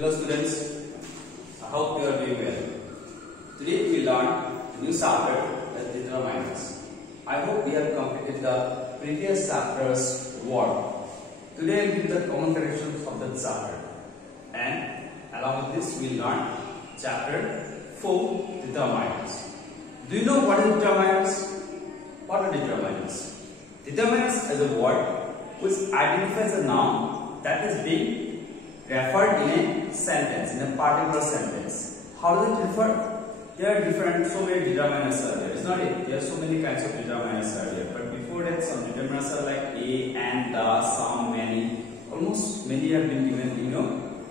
Hello students, I hope you are doing well. Today we learn a new chapter that determinants. I hope we have completed the previous chapter's work. Today I will give the common corrections of that chapter. And along with this we learn chapter 4 determinants. Do you know what is determinants? What are determinants? Determinants is a word which identifies a noun that is being referred in a sentence, in a particular sentence. How does it refer? There are different, so many determinants are there. It's not it. There are so many kinds of determinants are there. But before that, some determinants are like a, and, the, some, many. Almost many have been given in your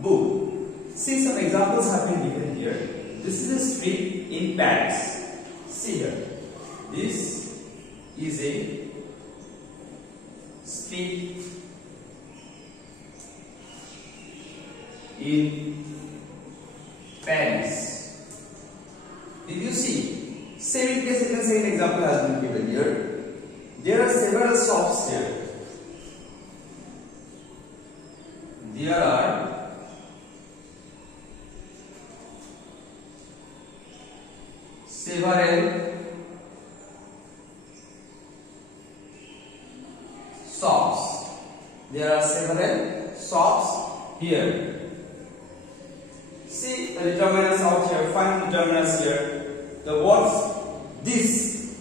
book. See, some examples have been given here. This is a street in Paris. See here. This is a street in Paris. Did you see? Same case, you can say an example has been given here. There are several shops here. There are several shops. There are several shops here. See the determinants out here, find determinants here. The words this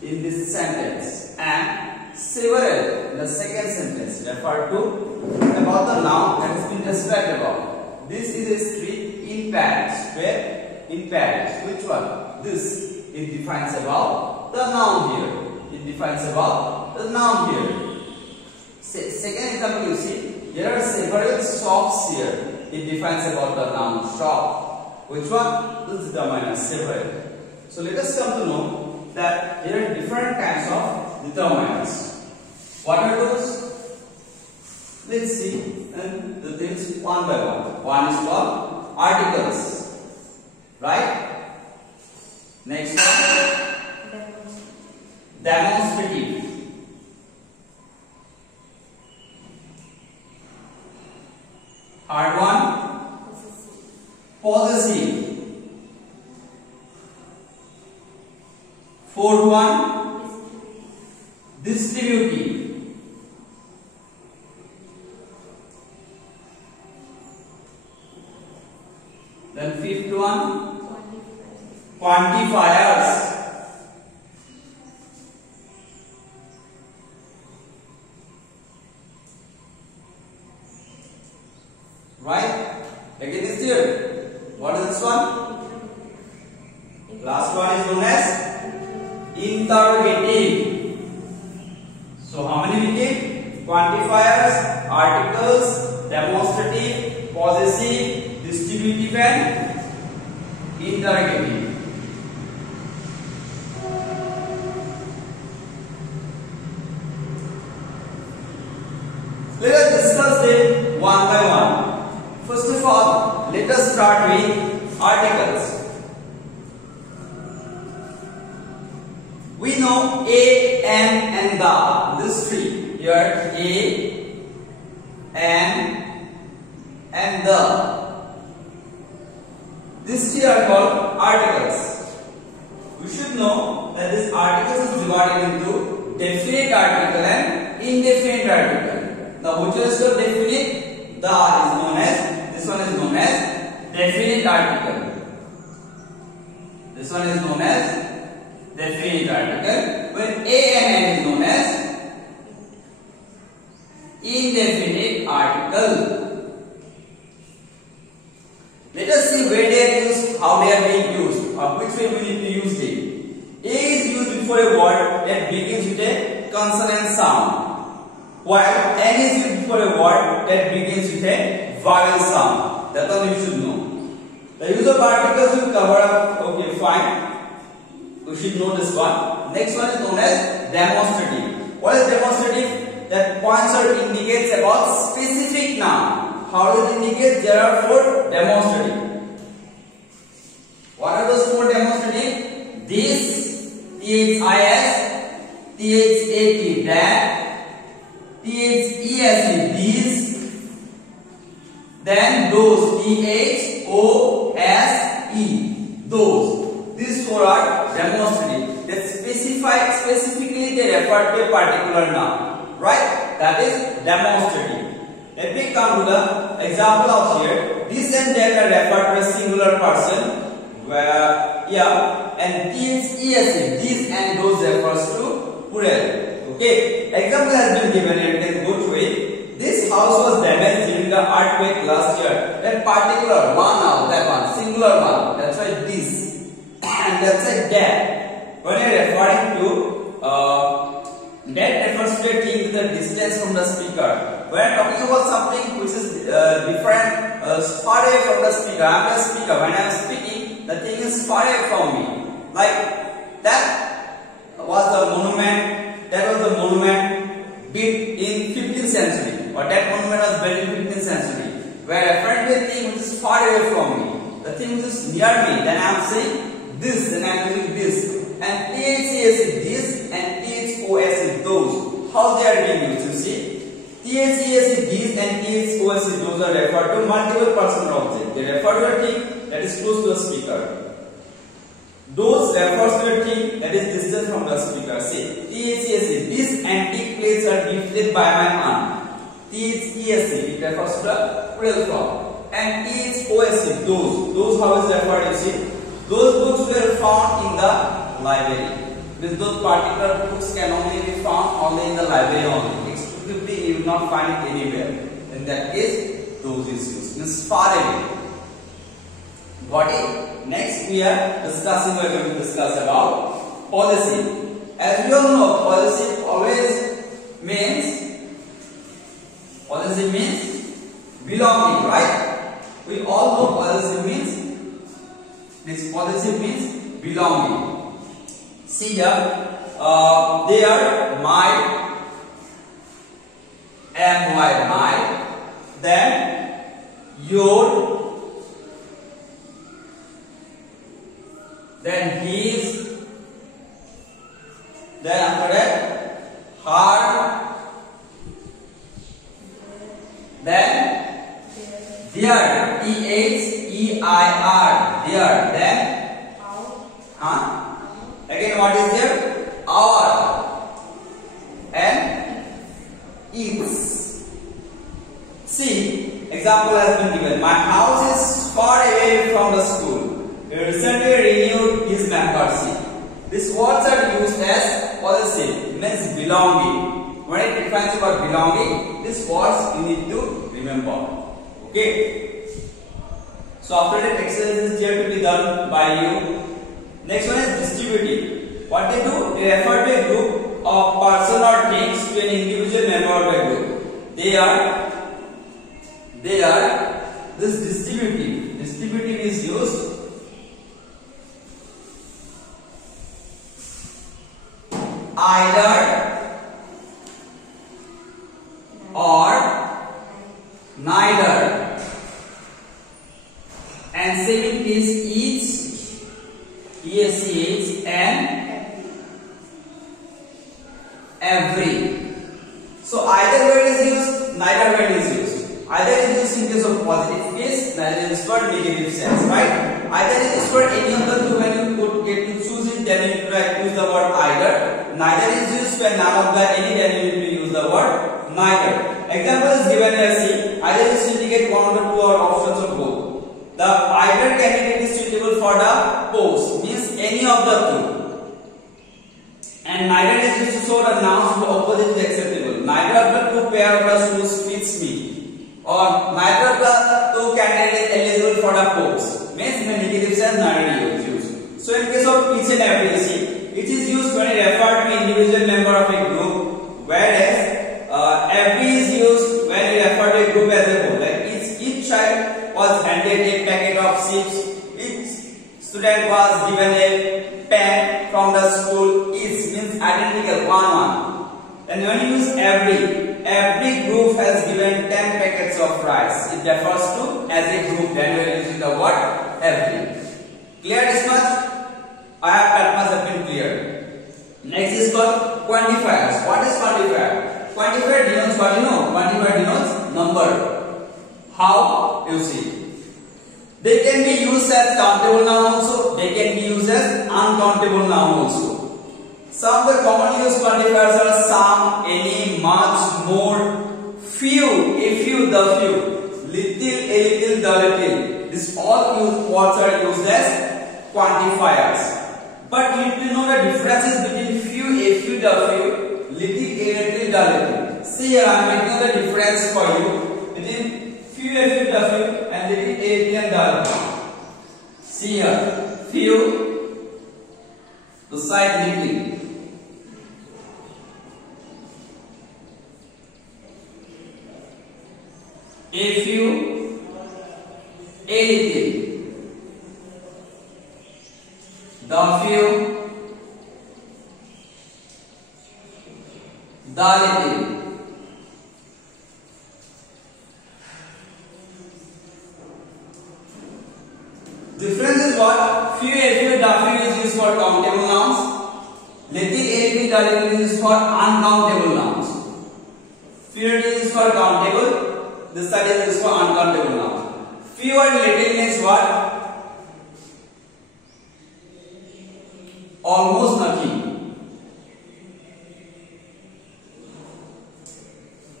in this sentence and several in the second sentence refer to about the noun that has been described above. This is a street in Paris. Where? In Paris. Which one? This. It defines about the noun here. It defines about the noun here. Second example, you see, there are several shops here. It defines about the noun shop. Which one? This is determinant, several. So let us come to know that there are different kinds of determinants. What are those? Let's see and the things one by one. One is called articles. Right? Next one, demonstrative. Third one, possessive. Fourth one, distributive. Then fifth one, quantifiers. Right? Again is there. What is this one? Last one is known as interrogative. So how many we get? Quantifiers, articles, demonstrative, possessive, distributive and interrogative. Let us discuss them one by one. First of all, let us start with articles. We know a, and the. This three here, a, and the. These three are called articles. We should know that this articles is divided into definite article and indefinite article. Now, which is the definite? The is known as, this one is known as definite article. This one is known as definite article. When a and n is known as indefinite article. Let us see where they are used, how they are being used, or which way we need to use them. A is used before a word that begins with a consonant sound, while n is used before a word that begins with a vowel sound. That one you should know. The use of articles will cover up. Okay, fine. You should know this one. Next one is known as demonstrative. What is demonstrative? That points or indicates about specific noun. How does it indicate? There are four demonstrative. What are those four demonstrative? This, this, that, that, these, these, then those, Those, those. These four are demonstrative. They specifically they refer to a particular noun, right? That is demonstrative. Let me come to the example of here. This and that are referred to a singular person, where and these these and those refers to plural. Okay. Example has been given here. You can go through it. This house was damaged during the earthquake last year. That particular one now, that one, singular one. That's why this. And that's why that. When you are referring to that refers to a thing with the distance from the speaker. When I am talking about something which is different, far away from the speaker. I am the speaker. When I am speaking, the thing is far away from me. Like that was the monument. That was the monument built in 15th century. Or that monument was built in 15th century. Where I refer to a thing which is far away from me. The thing which is near me. Then I am saying this. Then I am using this. And THES is this and THOS is those. How they are being used? You see, THES is these and THOS is those are referred to multiple personal objects. They refer to a thing that is close to the speaker. Those refers to a thing that is distant from the speaker. See, THES is these antique plates are gifted by my aunt. THES it refers to the plural form. And THOS those how is referred? You see, those books were found in the library. Those particular books can only be found only in the library only. Exclusively you will not find it anywhere. In that case, those is used. Means far away. Got it? Next we are going to discuss about policy. As we all know, policy means belonging, right? We all know policy means belonging. See here, they are my, then your, then his, then after that her, then their, THEIR, their, then again what is there? Our and its. See, example has been given. My house is far away from the school. We recently renewed his membership. These words are used as policy, means belonging. When it defines about belonging, these words you need to remember. Okay. So after that, exercise is here to be done by you. Next one is distributive. What they do? They refer to a group of person or things to an individual member of a group. They are this distributive. Distributive is used either or neither. And second is each, and every. So either word is used, neither word is used. Either is used in case of positive case, neither is used for negative sense, right? Either is used for any of the two. When you get to choose it, then you need to use the word either. Neither is used when none of the any, then you need to use the word neither. Example is given here. See, either is to indicate one of the two or options of both. The either candidate is suitable for the post, means any of the two. And neither is used to show the nouns the opposite is acceptable. Neither of the two pair of the shoes fits me. Or neither of the two candidates is eligible for the post. Means in the negative sense neither is used. So in case of each and every, see, it is used when it refers to individual member of a group, whereas every is used when it refers to a group as a whole. Like each child was handed a packet of chips. Each student was given a pen from the school. Each means identical, one. And when you use every group has given 10 packets of rice. It refers to as a group. Then we are using the word every. Clear this much? I have that much have been clear. Next is called quantifiers. What is quantifier? Quantifier denotes what you know. Quantifier denotes number. How? You see, they can be used as countable noun also. They can be used as uncountable noun also. Some of the commonly used quantifiers are some, any, much, more, few, a few, the few, little, a little, the little. These all words are used as quantifiers. But you need to know the differences between few, a few, the few, little, a little, the little. See here, I am making the difference for you between few, a few, the few, and little, a little, and the little. See here, few, the side little. A few, a little. The few, the little. Difference is what? Few, a few, the few is used for countable nouns. Little, a little, the little is used for uncountable nouns. Few is used for countable. This side is used for uncountable nouns. Few and little means what? Almost nothing.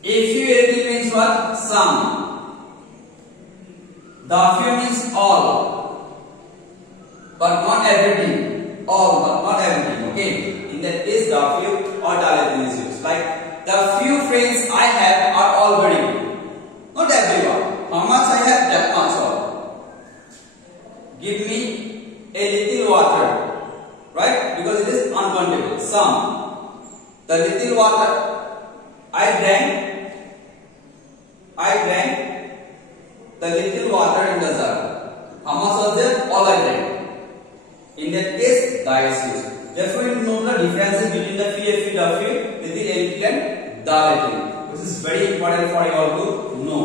A few, a little means what? Some. The few means all, but not everything. All, but not everything. Okay. In that case, the few or the little is used. Like the few friends I have are all very good. Not everyone. How much I have, that much all. Give me a little water, right? Because it is uncountable. Some. The little water I drank the little water in the jar. How much was there? All I drank. In that case, the is used. Therefore, you know the differences between the few, a few, the few, little, a little, and the little. This is very important for you all to know.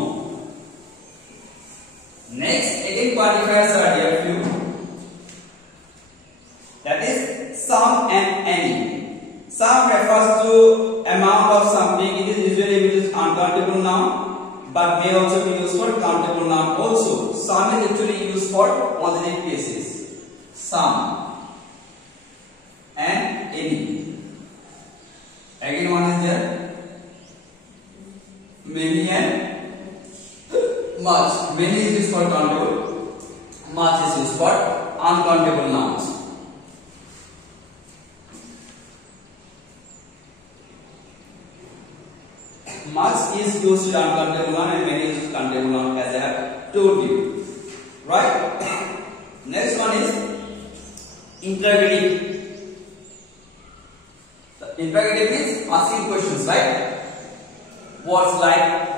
Next, again quantifiers are there few. That is some and any. Some refers to amount of something. It is usually used uncountable noun, but may also be used for countable noun also. Some is actually used for positive cases. Some and any. Again one is there. Many and much. Many is used for countable. Much is used for uncountable nouns. Much is used with uncountable noun and many is used countable noun, as I have told you. Right? Next one is interrogative. Interrogative means asking questions, right? Words like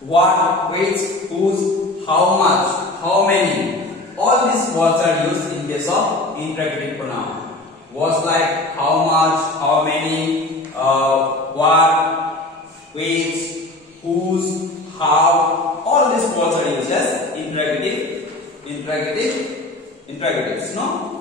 what, which, whose, how much, how many. All these words are used in case of interrogative pronoun. Words like how much, how many, what, which, whose, how. All these words are used as interrogatives. No?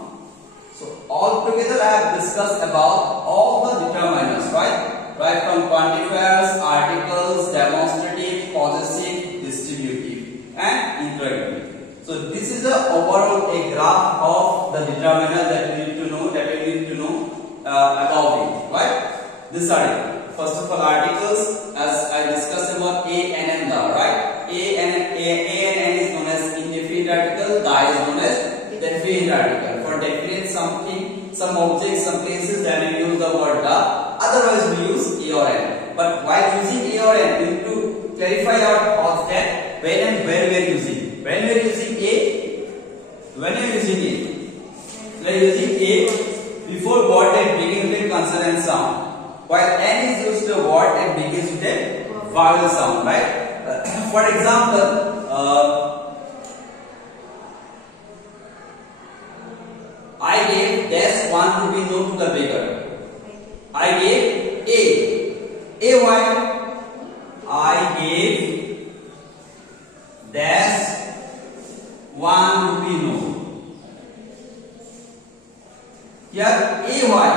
So all together I have discussed about all the determiners, right? Right from quantifiers, articles, demonstrative, possessive, distributive, and interrogative. So this is the overall a graph of the determiner that you need to know, about it, right? This are it. First of all, articles, as I discussed about a, n, and the, right? A and n is known as indefinite article, the is known as definite article. For definite something, some objects, some places, then we use the word the. Otherwise, we use a or n. But while using a or n, we need to clarify our thoughts that when and where we are using. When we are using a, when we are using a, we are using a before word that begins with a consonant sound. While n is used to a word that begins with a vowel sound, right? For example, I gave dash 1 rupee note to the beggar. I gave a why? I gave dash 1 rupee note. Here a why?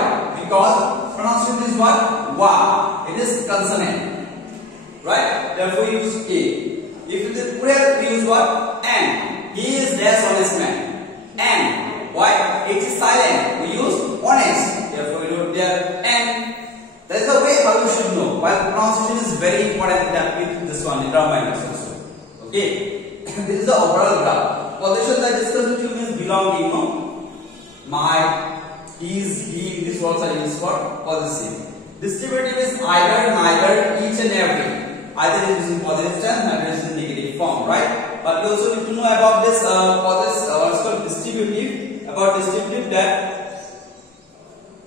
Because pronunciation is what? Wa. It is consonant, right? Therefore use a. If it is plural, we use what? An. He is less honest man. An. Why? It is silent. We use honest. Therefore, we wrote there an. That is the way how you should know. While pronunciation is very important, that with this one, literal minus also. Okay. This is the overall graph. Possessions I discussed with you means belonging, no? My, his, he. These words are used for possessive. Distributive is either, neither, each and every. Either it is in positive tense, neither it is in negative form, right? But we also need to know about this what's called distributive. About distributive, that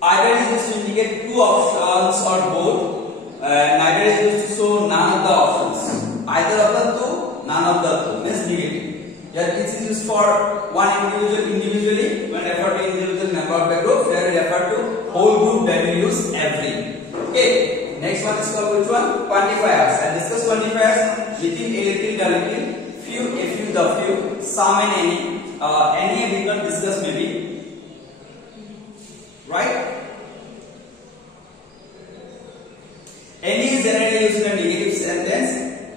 either is used to indicate two options or both. Neither is used to show none of the options. Either of the two, none of the two means negative. Here it is used for one individual individually. When refer to individual member of the group, there we refer to whole group, that we use every. Okay. Next one is called which one? Quantifiers. I discuss quantifiers. Little, a little, the little, few, a few, the few, some and any. Any we can discuss maybe. Right? Any is generally used in a negative sentence.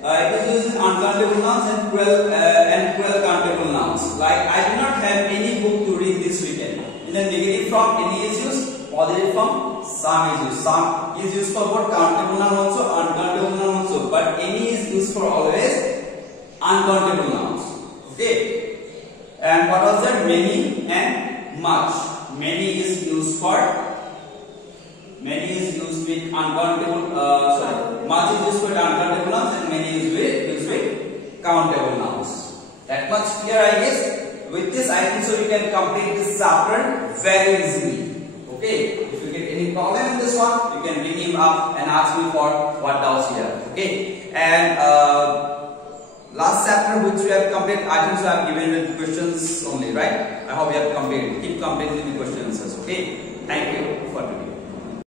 It is used in uncountable nouns and 12 countable nouns. Like, I do not have any book to read this weekend. In a negative form, any is used. Positive form, some is used. Some is used for both countable noun also, uncountable noun also. But any is used for always uncountable nouns. Okay. And what was that? Many and much. Many is used with uncountable. Much is used with uncountable nouns, and many is used with countable nouns. That much clear, I guess. With this, I think so you can complete this chapter very easily. Okay. If you get any problem in this one, you can bring him up and ask me for what doubts here. Okay. And last chapter which we have completed, I think so I have given you questions only, right? I hope you have completed. Keep completing the questions. Okay. Thank you.